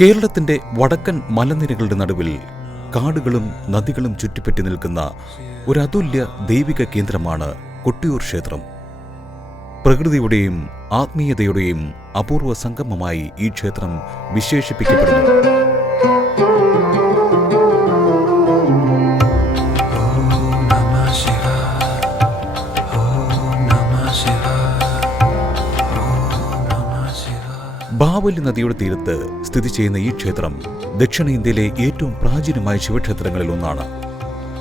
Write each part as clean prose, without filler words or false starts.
കേരളത്തിന്റെ വടക്കൻ മലനിരകളുടെ നടുവിൽ കാടുകളും നദികളും ചുറ്റിപ്പറ്റി നിൽക്കുന്ന ഒരു അതുല്യ ദൈവിക കേന്ദ്രമാണ് കൊട്ടിയൂർ ക്ഷേത്രം. പ്രകൃതിയുടെയും ആത്മീയതയുടെയും അപൂർവ സംഗമമായി ഈ ക്ഷേത്രം വിശേഷിപ്പിക്കപ്പെടുന്നു. ബാവലി നദിയുടെ തീരത്ത് സ്ഥിതി ചെയ്യുന്ന ഈ ക്ഷേത്രം ദക്ഷിണേന്ത്യയിലെ ഏറ്റവും പ്രാചീനമായ ശിവക്ഷേത്രങ്ങളിൽ ഒന്നാണ്.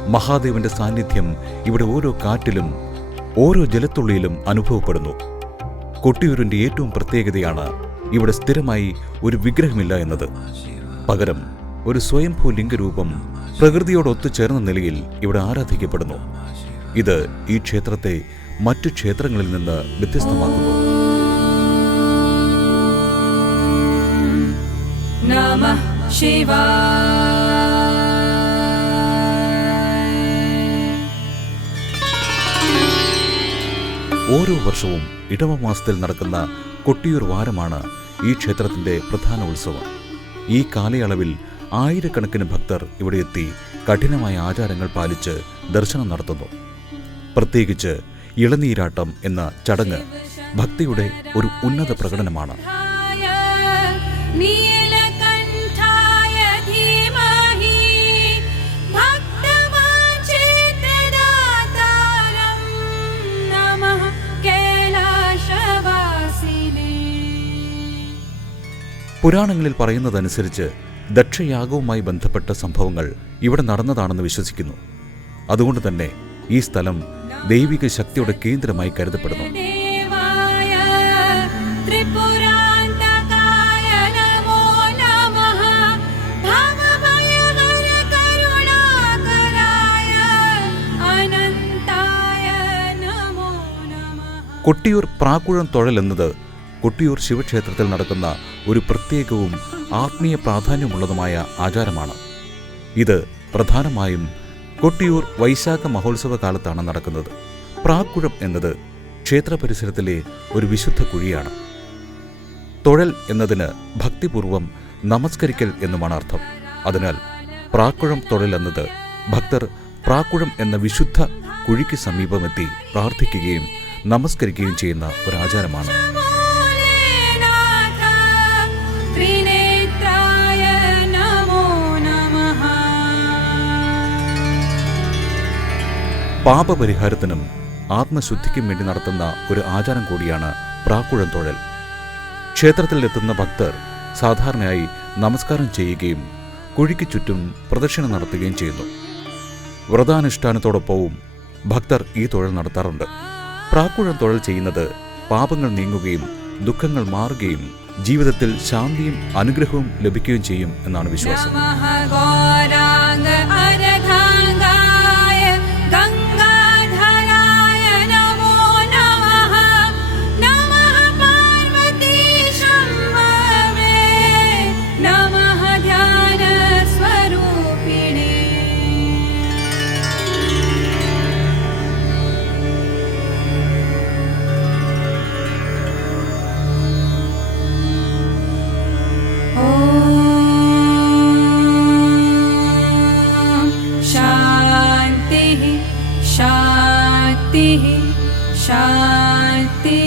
മഹാദേവന്റെ സാന്നിധ്യം ഇവിടെ ഓരോ കാറ്റിലും ഓരോ ജലത്തുള്ളിയിലും അനുഭവപ്പെടുന്നു. കൊട്ടിയൂരിന്റെ ഏറ്റവും പ്രത്യേകതയാണ് ഇവിടെ സ്ഥിരമായി ഒരു വിഗ്രഹമില്ല എന്നത്. പകരം ഒരു സ്വയംഭൂ ലിംഗരൂപം പ്രകൃതിയോടൊത്തു ചേർന്ന നിലയിൽ ഇവിടെ ആരാധിക്കപ്പെടുന്നു. ഇത് ഈ ക്ഷേത്രത്തെ മറ്റു ക്ഷേത്രങ്ങളിൽ നിന്ന് വ്യത്യസ്തമാക്കുന്നു. നമഃ ശിവായ. ഓരോ വർഷവും ഇടവമാസത്തിൽ നടക്കുന്ന കൊട്ടിയൂർ വാരമാണ് ഈ ക്ഷേത്രത്തിന്റെ പ്രധാന ഉത്സവം. ഈ കാലയളവിൽ ആയിരക്കണക്കിന് ഭക്തർ ഇവിടെ എത്തി കഠിനമായ ആചാരങ്ങൾ പാലിച്ച് ദർശനം നടത്തുന്നു. പ്രത്യേകിച്ച് ഇളനീരാട്ടം എന്ന ചടങ്ങ് ഭക്തിയുടെ ഒരു ഉന്നത പ്രകടനമാണ്. പുരാണങ്ങളിൽ പറയുന്നതനുസരിച്ച് ദക്ഷയാഗവുമായി ബന്ധപ്പെട്ട സംഭവങ്ങൾ ഇവിടെ നടന്നതാണെന്ന് വിശ്വസിക്കുന്നു. അതുകൊണ്ട് തന്നെ ഈ സ്ഥലം ദൈവിക ശക്തിയുടെ കേന്ദ്രമായി കരുതപ്പെടുന്നു. കൊട്ടിയൂർ പ്രാക്കുഴം തൊഴൽ എന്നത് കൊട്ടിയൂർ ശിവക്ഷേത്രത്തിൽ നടക്കുന്ന ഒരു പ്രത്യേകവും ആത്മീയ പ്രാധാന്യമുള്ളതുമായ ആചാരമാണ്. ഇത് പ്രധാനമായും കൊട്ടിയൂർ വൈശാഖ മഹോത്സവ കാലത്താണ് നടക്കുന്നത്. പ്രാക്കുഴം എന്നത് ക്ഷേത്ര പരിസരത്തിലെ ഒരു വിശുദ്ധ കുഴിയാണ്. തൊഴൽ എന്നതിന് ഭക്തിപൂർവം നമസ്കരിക്കൽ എന്നുമാണ് അർത്ഥം. അതിനാൽ പ്രാക്കുഴം തൊഴൽ എന്നത് ഭക്തർ പ്രാക്കുഴം എന്ന വിശുദ്ധ കുഴിക്ക് സമീപമെത്തി പ്രാർത്ഥിക്കുകയും നമസ്കരിക്കുകയും ചെയ്യുന്ന ഒരാചാരമാണ്. പാപപരിഹാരത്തിനും ആത്മശുദ്ധിക്കും വേണ്ടി നടത്തുന്ന ഒരു ആചാരം കൂടിയാണ് പ്രാക്കുഴം തൊഴൽ. ക്ഷേത്രത്തിൽ എത്തുന്ന ഭക്തർ സാധാരണയായി നമസ്കാരം ചെയ്യുകയും കുഴിക്ക് ചുറ്റും പ്രദക്ഷിണം നടത്തുകയും ചെയ്യുന്നു. വ്രതാനുഷ്ഠാനത്തോടൊപ്പവും ഭക്തർ ഈ തൊഴൽ നടത്താറുണ്ട്. പ്രാക്കുഴം തൊഴൽ ചെയ്യുന്നത് പാപങ്ങൾ നീങ്ങുകയും ദുഃഖങ്ങൾ മാറുകയും ജീവിതത്തിൽ ശാന്തിയും അനുഗ്രഹവും ലഭിക്കുകയും ചെയ്യും എന്നാണ് വിശ്വാസം. ശാന്തി ശാന്തി.